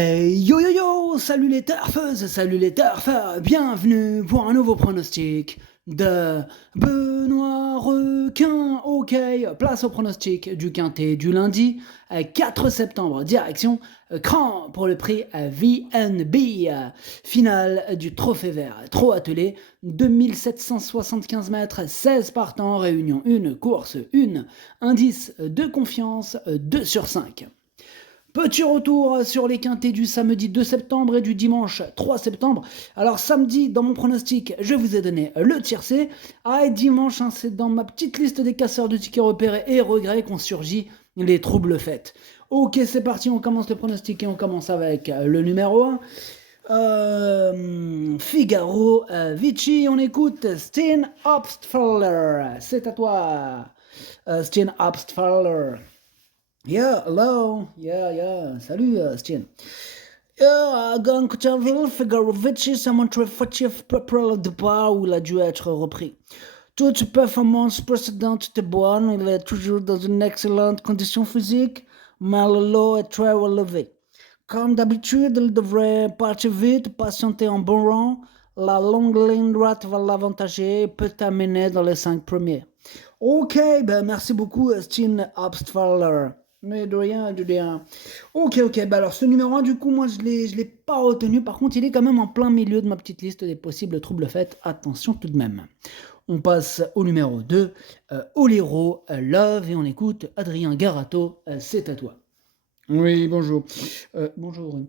Yo yo yo, salut les turfeuses, salut les turfeurs, bienvenue pour un nouveau pronostic de Benoît Requin. Ok, place au pronostic du quintet du lundi 4 septembre, direction Cran pour le prix VNB, finale du Trophée Vert, trop attelé, 2775 mètres, 16 partants, réunion 1, course 1, indice de confiance 2 sur 5. Petit retour sur les quintets du samedi 2 septembre et du dimanche 3 septembre. Alors samedi, dans mon pronostic, je vous ai donné le tiercé. Et dimanche, c'est dans ma petite liste des casseurs de tickets repérés et regrets qu'ont surgi les troubles faits. Ok, c'est parti, on commence le pronostic et on commence avec le numéro 1. Figaro Vici, on écoute Steen Obstfaller. C'est à toi, Steen Obstfaller. Yeah, hello. Yeah. Salut, Stien. Gankuchaville, Figarovici, s'est montré fautif pour le départ où il a dû être repris. Toute performance précédente était bonne, il est toujours dans une excellente condition physique, mais le lot est très relevé. Comme d'habitude, il devrait partir vite, patienter en bon rang. La longue ligne droite va l'avantager et peut terminer dans les 5 premiers. Ok, ben merci beaucoup, Steen Obstfaller. Mais de rien. Ok, bah alors ce numéro 1, du coup, moi je l'ai pas retenu. Par contre, il est quand même en plein milieu de ma petite liste des possibles troubles faits. Attention tout de même. On passe au numéro 2, Olero Love, et on écoute Adrien Garato, c'est à toi. Oui, bonjour. Bonjour.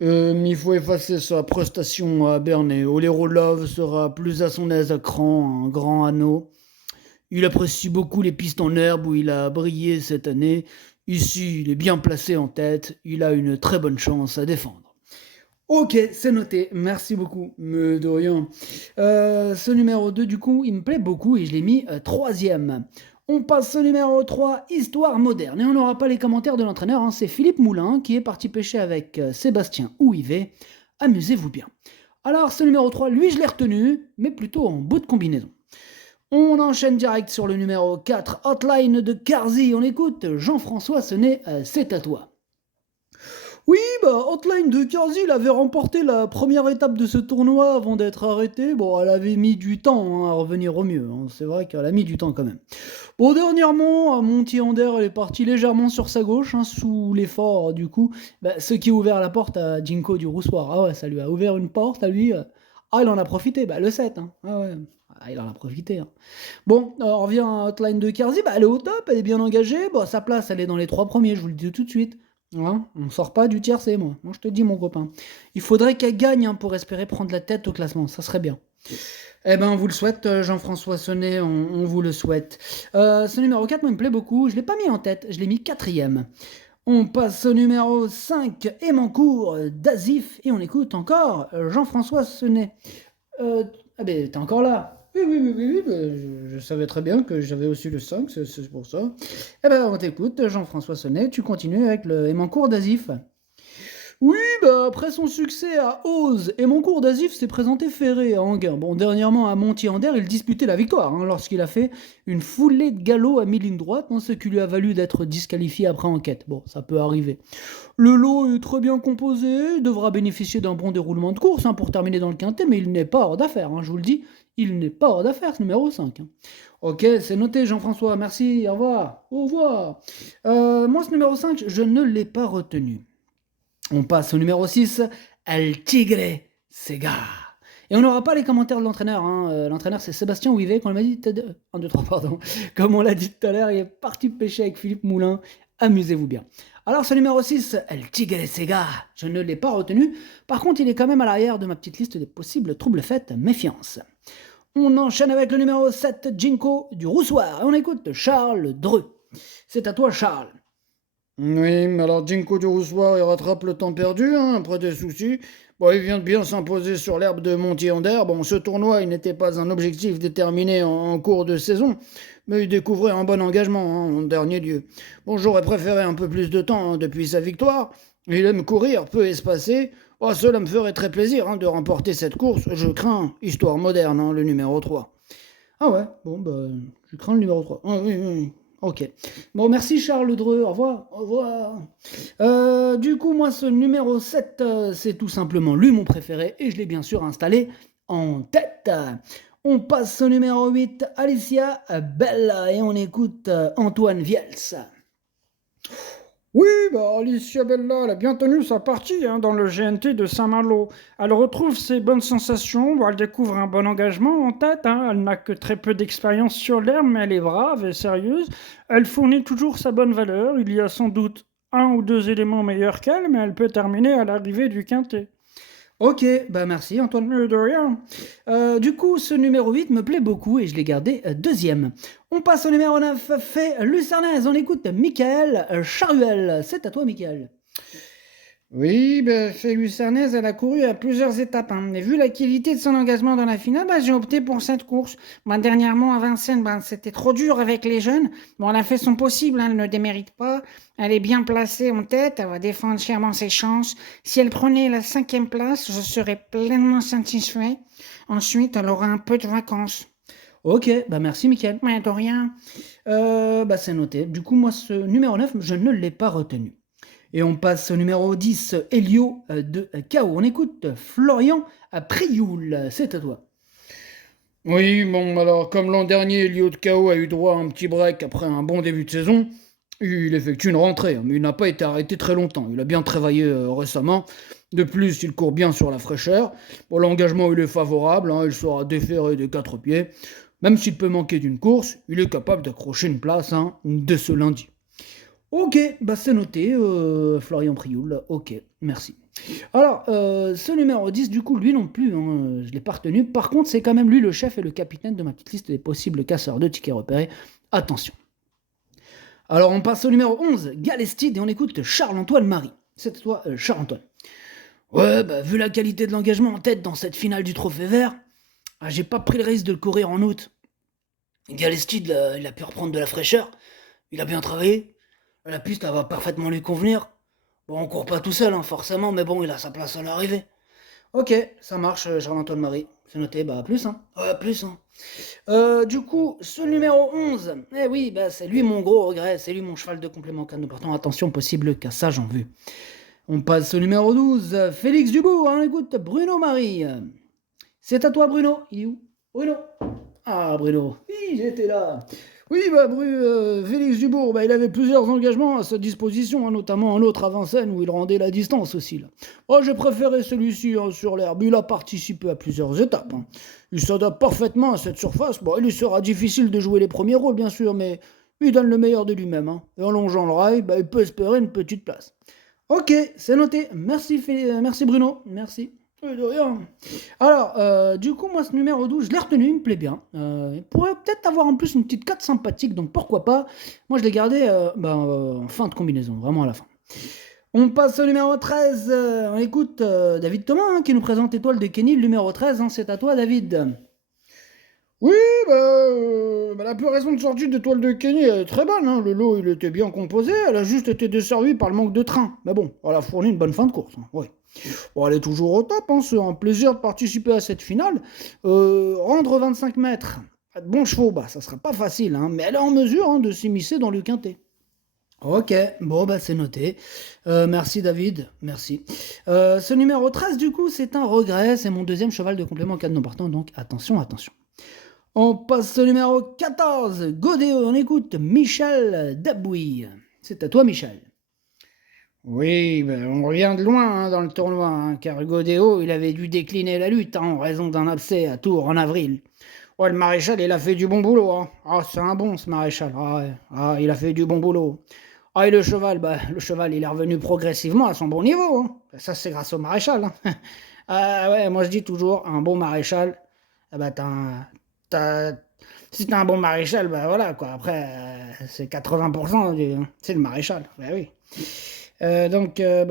Il faut effacer sa prestation à Bernay. Olero Love sera plus à son aise à Cran, un grand anneau. Il apprécie beaucoup les pistes en herbe où il a brillé cette année. Ici, il est bien placé en tête. Il a une très bonne chance à défendre. Ok, c'est noté. Merci beaucoup. Mais de rien. Ce numéro 2, du coup, il me plaît beaucoup et je l'ai mis troisième. On passe au numéro 3, Histoire moderne. Et on n'aura pas les commentaires de l'entraîneur, hein. C'est Philippe Moulin qui est parti pêcher avec Sébastien Ouivet. Amusez-vous bien. Alors, ce numéro 3, lui, je l'ai retenu, mais plutôt en bout de combinaison. On enchaîne direct sur le numéro 4, Hotline de Carzy. On écoute Jean-François Senet, c'est à toi. Oui, Hotline de Carzy, il avait remporté la première étape de ce tournoi avant d'être arrêté. Bon, elle avait mis du temps à revenir au mieux. C'est vrai qu'elle a mis du temps quand même. Bon, dernièrement, Montier-Ander, elle est partie légèrement sur sa gauche, sous l'effort, du coup. Ce qui a ouvert la porte à Jinko du Roussoir. Ah ouais, ça lui a ouvert une porte à lui. Ah, il en a profité. Le 7. Ah ouais. Ah, il en a profité. Bon, on revient à Hotline de Carzy. Elle est au top, elle est bien engagée. Bon, sa place, elle est dans les 3 premiers, je vous le dis tout de suite. On sort pas du tiercé, moi. Moi, je te dis, mon copain. Il faudrait qu'elle gagne pour espérer prendre la tête au classement. Ça serait bien. Eh ben, on vous le souhaite, Jean-François Sonnet, on vous le souhaite. Ce numéro 4, moi, il me plaît beaucoup. Je l'ai pas mis en tête, je l'ai mis quatrième. On passe au numéro 5, Emancourt d'Azif, et on écoute encore Jean-François Sonnet. T'es encore là. Oui, je savais très bien que j'avais aussi le 5, c'est pour ça. Eh ben, on t'écoute, Jean-François Sonnet, tu continues avec le Emancourt d'Azif. Oui, après son succès à Ose, Emancourt d'Azif s'est présenté ferré à Anguin. Bon, dernièrement à Montier-Ander, il disputait la victoire lorsqu'il a fait une foulée de galop à mi-ligne droite, ce qui lui a valu d'être disqualifié après enquête. Bon, ça peut arriver. Le lot est très bien composé, il devra bénéficier d'un bon déroulement de course pour terminer dans le quintet, mais il n'est pas hors d'affaire, je vous le dis, il n'est pas hors d'affaire, ce numéro 5. Ok, c'est noté Jean-François, merci, au revoir. Au revoir. Moi, ce numéro 5, je ne l'ai pas retenu. On passe au numéro 6, El Tigre Sega. Et on n'aura pas les commentaires de l'entraîneur. L'entraîneur, c'est Sébastien Ouivet, comme on l'a dit. 1, 2, 3, pardon. Comme on l'a dit tout à l'heure, il est parti pêcher avec Philippe Moulin. Amusez-vous bien. Alors, ce numéro 6, El Tigre Sega, je ne l'ai pas retenu. Par contre, il est quand même à l'arrière de ma petite liste des possibles troubles faits. Méfiance. On enchaîne avec le numéro 7, Jinko du Roussoir. Et on écoute Charles Dreux. C'est à toi, Charles. Oui, mais alors Jinko du Roussoir, il rattrape le temps perdu, après des soucis. Bon, il vient de bien s'imposer sur l'herbe de Montier-Ander. Bon, ce tournoi, il n'était pas un objectif déterminé en cours de saison, mais il découvrait un bon engagement, en dernier lieu. Bon, j'aurais préféré un peu plus de temps depuis sa victoire. Il aime courir, peu espacé. Oh, cela me ferait très plaisir de remporter cette course. Je crains Histoire moderne, le numéro 3. Ah ouais, bon, je crains le numéro 3. Ah, oui. Ok. Bon, merci Charles Dreux, au revoir. Au revoir. Du coup, moi, ce numéro 7, c'est tout simplement lui mon préféré, et je l'ai bien sûr installé en tête. On passe au numéro 8, Alicia Bella, et on écoute Antoine Viels. Oui, Alicia Bella, elle a bien tenu sa partie dans le GNT de Saint-Malo. Elle retrouve ses bonnes sensations, elle découvre un bon engagement en tête. Elle n'a que très peu d'expérience sur l'herbe, mais elle est brave et sérieuse. Elle fournit toujours sa bonne valeur. Il y a sans doute un ou deux éléments meilleurs qu'elle, mais elle peut terminer à l'arrivée du quintet. Ok, bah merci Antoine. De rien. Du coup, ce numéro 8 me plaît beaucoup et je l'ai gardé deuxième. On passe au numéro 9, fait Lucernaise. On écoute Michael Charuel. C'est à toi, Michael. Oui, Fay Lucernaise, elle a couru à plusieurs étapes. Mais vu la qualité de son engagement dans la finale, j'ai opté pour cette course. Dernièrement, à Vincennes, c'était trop dur avec les jeunes. Elle a fait son possible, elle ne démérite pas. Elle est bien placée en tête, elle va défendre fièrement ses chances. Si elle prenait la 5e place, je serais pleinement satisfait. Ensuite, elle aura un peu de vacances. Ok, bah merci, Michael. Ouais, de rien. C'est noté. Du coup, moi, ce numéro 9, je ne l'ai pas retenu. Et on passe au numéro 10, Elio de KO. On écoute Florian à Prioul. C'est à toi. Oui, alors comme l'an dernier, Elio de KO a eu droit à un petit break après un bon début de saison, il effectue une rentrée, mais il n'a pas été arrêté très longtemps. Il a bien travaillé récemment. De plus, il court bien sur la fraîcheur. L'engagement, il est favorable, il sera déféré des 4 pieds. Même s'il peut manquer d'une course, il est capable d'accrocher une place dès ce lundi. Ok, c'est noté, Florian Prioul. Ok, merci. Alors, ce numéro 10, du coup, lui non plus, je ne l'ai pas retenu. Par contre, c'est quand même lui le chef et le capitaine de ma petite liste des possibles casseurs de tickets repérés. Attention. Alors, on passe au numéro 11, Galestide, et on écoute Charles-Antoine Marie. C'est à toi, Charles-Antoine. Ouais, vu la qualité de l'engagement en tête dans cette finale du Trophée Vert, j'ai pas pris le risque de le courir en août. Galestide, il a pu reprendre de la fraîcheur, il a bien travaillé, la piste, elle va parfaitement lui convenir. Bon, on court pas tout seul, forcément, mais bon, il a sa place à l'arrivée. Ok, ça marche, Charles-Antoine Marie. C'est noté, plus, Ouais, plus, du coup, ce numéro 11, oui, c'est lui mon gros regret, c'est lui mon cheval de complément canne. Pourtant, attention, possible cassage en vue. On passe au numéro 12, Félix Dubourg, on écoute Bruno Marie. C'est à toi, Bruno. Il est où Bruno. Ah, Bruno. Oui, j'étais là. Oui, Félix Dubourg, il avait plusieurs engagements à sa disposition, notamment un autre à Vincennes où il rendait la distance aussi. J'ai préféré celui-ci sur l'herbe. Il a participé à plusieurs étapes. Il s'adapte parfaitement à cette surface. Il lui sera difficile de jouer les premiers rôles, bien sûr, mais il donne le meilleur de lui-même. Et en longeant le rail, il peut espérer une petite place. Ok, c'est noté. Merci, merci Bruno. Merci. De rien. Alors, du coup, moi, ce numéro 12, je l'ai retenu, il me plaît bien. Il pourrait peut-être avoir en plus une petite 4 sympathique, donc pourquoi pas. Moi, je l'ai gardé en fin de combinaison, vraiment à la fin. On passe au numéro 13. On écoute David Thomas qui nous présente Étoile de Kenny, le numéro 13. C'est à toi, David. Oui, la raison de sortie d'Étoile de Kenny est très bonne. Le lot, il était bien composé. Elle a juste été desservie par le manque de train. Mais bon, elle a fourni une bonne fin de course. Ouais. Elle est toujours au top, c'est un plaisir de participer à cette finale. Rendre 25 mètres à de bons chevaux, ça sera pas facile, mais elle est en mesure de s'immiscer dans le quintet. Ok, c'est noté. Merci David, merci. Ce numéro 13, du coup, c'est un regret, c'est mon deuxième cheval de complément cadenon partant, donc attention. On passe au numéro 14, Godéo, on écoute Michel Dabouy. C'est à toi, Michel. Oui, on revient de loin dans le tournoi, car Godéo, il avait dû décliner la lutte en raison d'un abcès à Tours en avril. Ouais, le maréchal, il a fait du bon boulot. C'est un bon, ce maréchal. Il a fait du bon boulot. Et le cheval, il est revenu progressivement à son bon niveau. Ça, c'est grâce au maréchal. Moi, je dis toujours, un bon maréchal, si t'as un bon maréchal, voilà, quoi. Après, c'est 80%, c'est le maréchal. Oui. On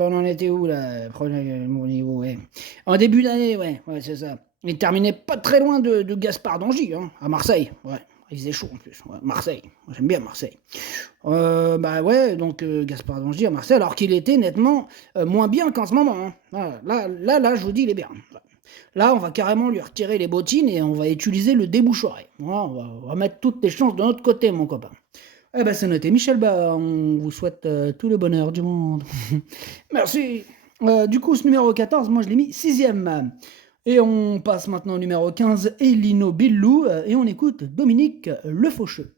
en était où, là? Prenez mon niveau, ouais. En début d'année, ouais, c'est ça. Il terminait pas très loin de Gaspard d'Angy, à Marseille. Ouais, il faisait chaud en plus. Ouais, Marseille, moi, j'aime bien Marseille. Gaspard d'Angy à Marseille, alors qu'il était nettement moins bien qu'en ce moment. Là, je vous dis, il est bien. Là, on va carrément lui retirer les bottines et on va utiliser le débouchoiré. On va mettre toutes les chances de notre côté, mon copain. Eh ben, c'est noté. Michel, bah, on vous souhaite tout le bonheur du monde. Merci. Du coup, ce numéro 14, moi, je l'ai mis 6e. Et on passe maintenant au numéro 15, Elino Billou, et on écoute Dominique Le Faucheux.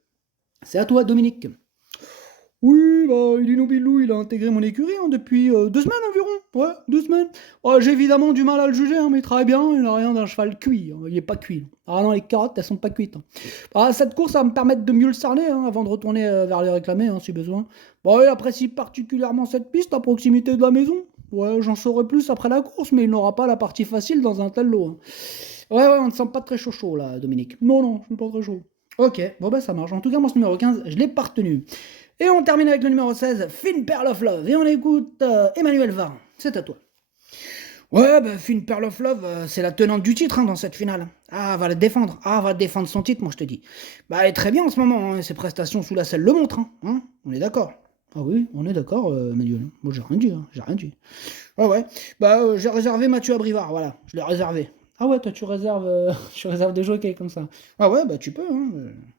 C'est à toi, Dominique. Oui, bah, Elino Billou, il a intégré mon écurie depuis 2 semaines environ. Ouais, 2 semaines. Ouais, j'ai évidemment du mal à le juger, hein, mais il travaille bien, il n'a rien d'un cheval cuit. Hein, il est pas cuit. Ah non, les carottes, elles sont pas cuites. Hein. Ah, cette course, ça va me permettre de mieux le cerner, hein, avant de retourner vers les réclamer, hein, si besoin. Bon, il apprécie particulièrement cette piste à proximité de la maison. Ouais, j'en saurai plus après la course, mais il n'aura pas la partie facile dans un tel lot. Hein. Ouais, on ne sent pas très chaud là, Dominique. Non, je suis pas très chaud. Ok, bon bah ça marche. En tout cas, moi, ce numéro 15, je l'ai pas retenu. Et on termine avec le numéro 16, Fine Pearl of Love. Et on écoute Emmanuel Varin. C'est à toi. Ouais, bah, Fine Pearl of Love, c'est la tenante du titre, hein, dans cette finale. Ah, va la défendre. Ah, va défendre son titre, moi je te dis. Bah, elle est très bien en ce moment, hein, ses prestations sous la selle le montrent. Hein. On est d'accord. Ah oui, on est d'accord, Emmanuel. Moi j'ai rien dit, hein. J'ai rien dit. Ouais. Bah, j'ai réservé Mathieu Abrivard, voilà. Je l'ai réservé. Ah ouais, toi tu réserves, tu réserves des jockeys comme ça. Ah ouais, bah tu peux, hein.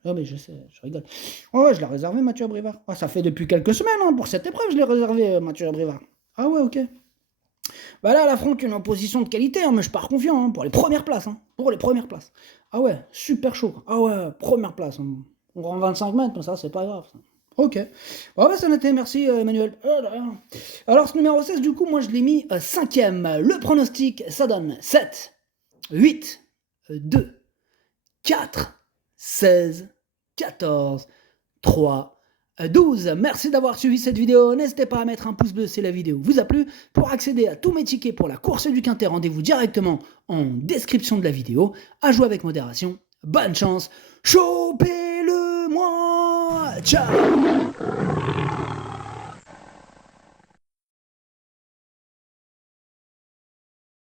Ah mais je sais, je rigole. Ouais, je l'ai réservé Mathieu Abrivard. Ah, ça fait depuis quelques semaines, hein, pour cette épreuve, je l'ai réservé Mathieu Abrivard. Ah ouais, ok. Bah là, elle affronte une opposition de qualité, hein, mais je pars confiant, hein, pour les premières places, hein. Pour les premières places. Ah ouais, super chaud. Ah ouais, première place. Hein. On rend 25 mètres, mais ça, c'est pas grave. Ça. Ok. Bon, bah, c'est noté, merci Emmanuel. Alors, ce numéro 16, du coup, moi, je l'ai mis 5e. Le pronostic, ça donne 7, 8, 2, 4, 16, 14, 3, 12. Merci d'avoir suivi cette vidéo. N'hésitez pas à mettre un pouce bleu si la vidéo vous a plu. Pour accéder à tous mes tickets pour la course du Quintet, rendez-vous directement en description de la vidéo. À jouer avec modération. Bonne chance. Chopez-le moi. Ciao.